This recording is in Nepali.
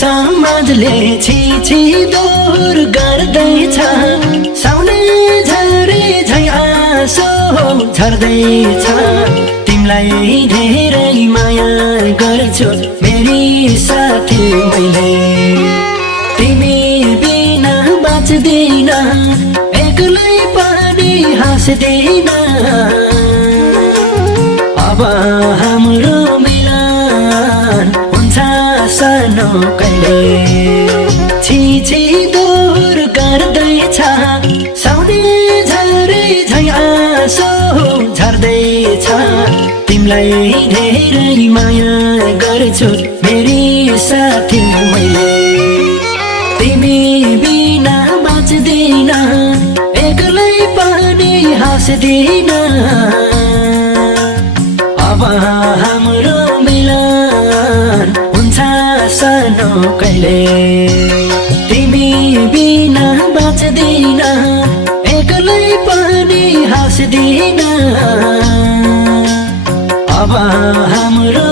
समाजले छिछि दोहोर गर्दैछ साउने झरे झै आँसु झर्दैछ तिमीलाई धेरै माया गर्छु मेरी साथी मैले तिमी बिना बाँच्दिन एक्लै पनि हाँस्दिन अब हाम्रो मिलन हुन्छ सानो कहिले छिछि दोहोर गर्दैछ साउने झरे झै आँसु झर्दैछ तिमीलाई धेरै माया गर्छु मेरी साथी मैले तिमी बिना बाँच्दिन एक्लै पनि हाँस्दिन अब हाम्रो मिलन हुन्छ सानो कहिले तिमी बिना बाँच्दिन एक्लै पनि हाँस्दिन अब हाम्रो